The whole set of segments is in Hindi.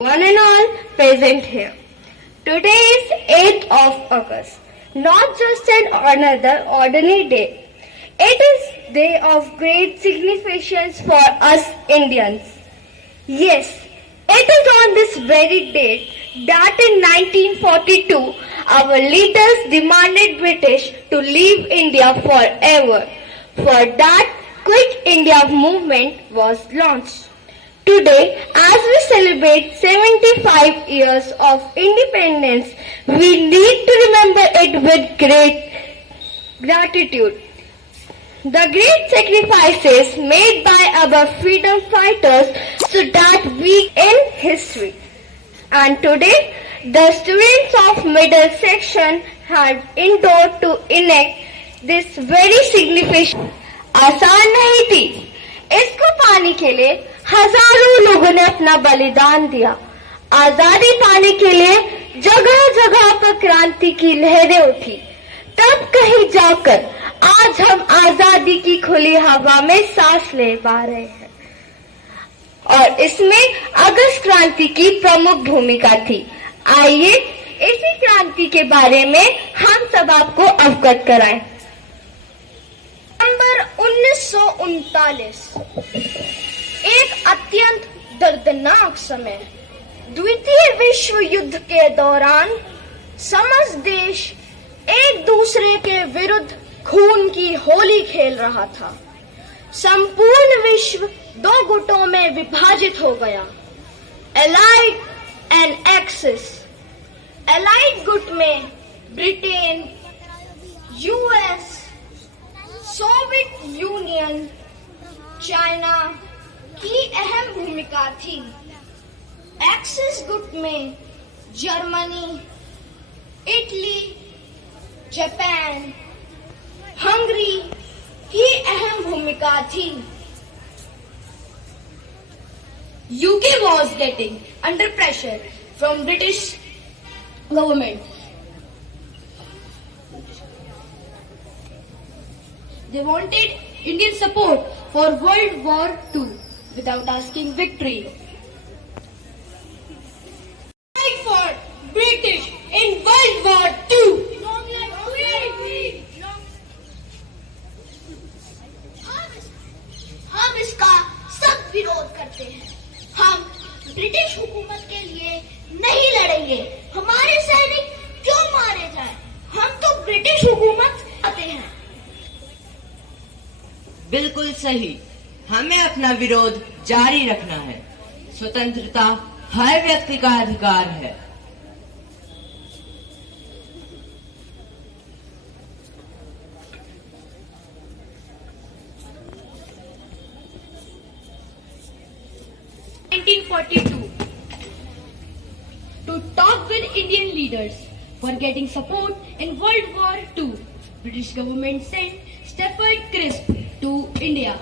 One and all present here. Today is 8th of August, not just another ordinary day. It is day of great significance for us Indians. Yes, it is on this very date that in 1942 our leaders demanded British to leave India forever. For that, Quit India movement was launched. Today, as we celebrate 75 years of independence, we need to remember it with great gratitude. The great sacrifices made by our freedom fighters so that we in history. And today, the students of middle section had endured to enact this very significant. आसान नहीं थी। इसको पाने के लिए हजारों लोगों ने अपना बलिदान दिया। आजादी पाने के लिए जगह जगह पर क्रांति की लहरें उठी। तब कहीं जाकर आज हम आजादी की खुली हवा में सांस ले पा रहे हैं। और इसमें अगस्त क्रांति की प्रमुख भूमिका थी। आइए इसी क्रांति के बारे में हम सब आपको अवगत कराएं। नवंबर 1939 एक अत्यंत दर्दनाक समय। द्वितीय विश्व युद्ध के दौरान समस्त देश एक दूसरे के विरुद्ध खून की होली खेल रहा था। संपूर्ण विश्व दो गुटों में विभाजित हो गया, एलाइड एंड एक्सिस। एलाइड गुट में Britain, US, Soviet union, China की अहम भूमिका थी। एक्सिस गुट में जर्मनी, इटली, जापान, हंगरी की अहम भूमिका थी। UK was getting under pressure from British government. They wanted Indian support for World War II without asking victory. Fight for British in World War II. हम इसका सख्त विरोध करते हैं। हम ब्रिटिश हुकूमत के लिए नहीं लड़ेंगे। हमारे सैनिक क्यों मारे जाएं? हम तो ब्रिटिश हुकूमत चाहते हैं। बिल्कुल सही। हमें अपना विरोध जारी रखना है। स्वतंत्रता हर व्यक्ति का अधिकार है। To talk with Indian leaders for getting support in World War II, British government sent Stafford Crisp to India.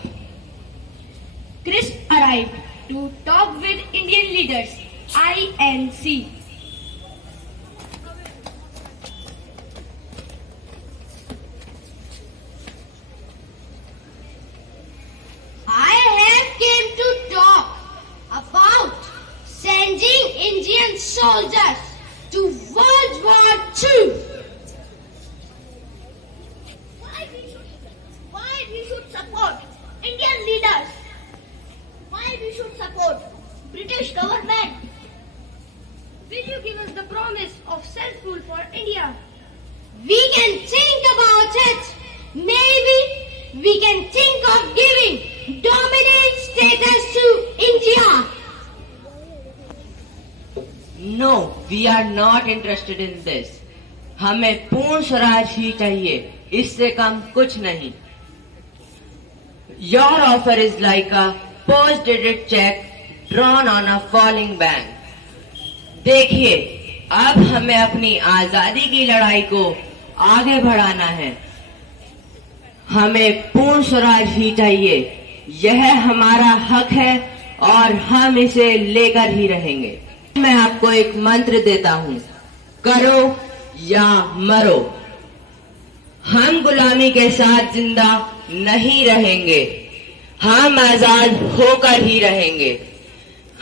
Crisp arrived to talk with Indian leaders, INC. I have came to talk about sending Indian soldiers to World War II. Why we should support Indian leaders? Why we should support British government? Will you give us the promise of self-rule for India? We can think about it. Maybe we can think of giving dominant status to India. No, we are not interested in this. हमें पूर्ण स्वराज ही चाहिए, इससे कम कुछ नहीं। Your offer is like a post-dated check drawn on a falling bank. देखिए, अब हमें अपनी आजादी की लड़ाई को आगे बढ़ाना है। हमें पूर्ण स्वराज ही चाहिए। यह हमारा हक है और हम इसे लेकर ही रहेंगे। मैं आपको एक मंत्र देता हूँ, करो या मरो। हम गुलामी के साथ जिंदा नहीं रहेंगे, हम आजाद होकर ही रहेंगे।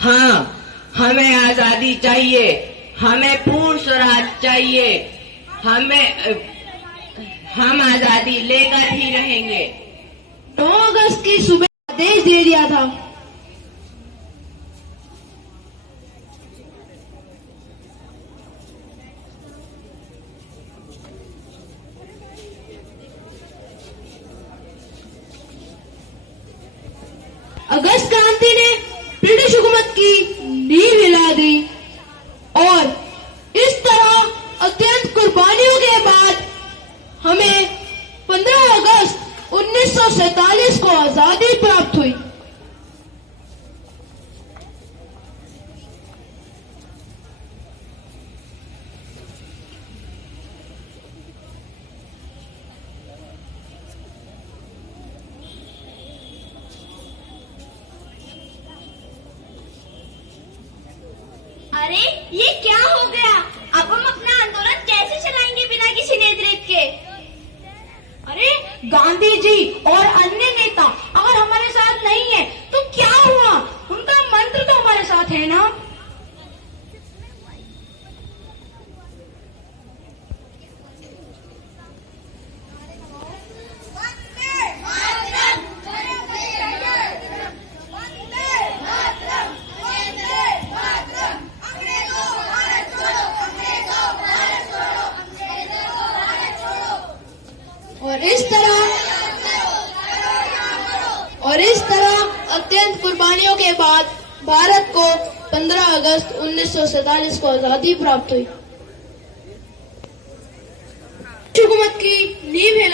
हाँ, हमें आजादी चाहिए, हमें पूर्ण स्वराज चाहिए, हम आजादी लेकर ही रहेंगे। 9 अगस्त की सुबह आदेश दे दिया था। अगस्त क्रांति ने ब्रिटिश हुकूमत की नींव हिला दी और इस तरह अत्यंत कुर्बानियों के बाद हमें 15 अगस्त 1947 को आजादी प्राप्त हुई। अरे ये क्या हो गया? अब हम अपना आंदोलन कैसे चलाएंगे बिना किसी नेतृत्व के? अरे गांधी जी और अन्य नेता अगर हमारे साथ नहीं है तो क्या हुआ? उनका मंत्र तो हमारे साथ है ना। और इस तरह अत्यंत कुर्बानियों के बाद भारत को 15 अगस्त 1947 को आजादी प्राप्त हुई। हुकूमत की नींव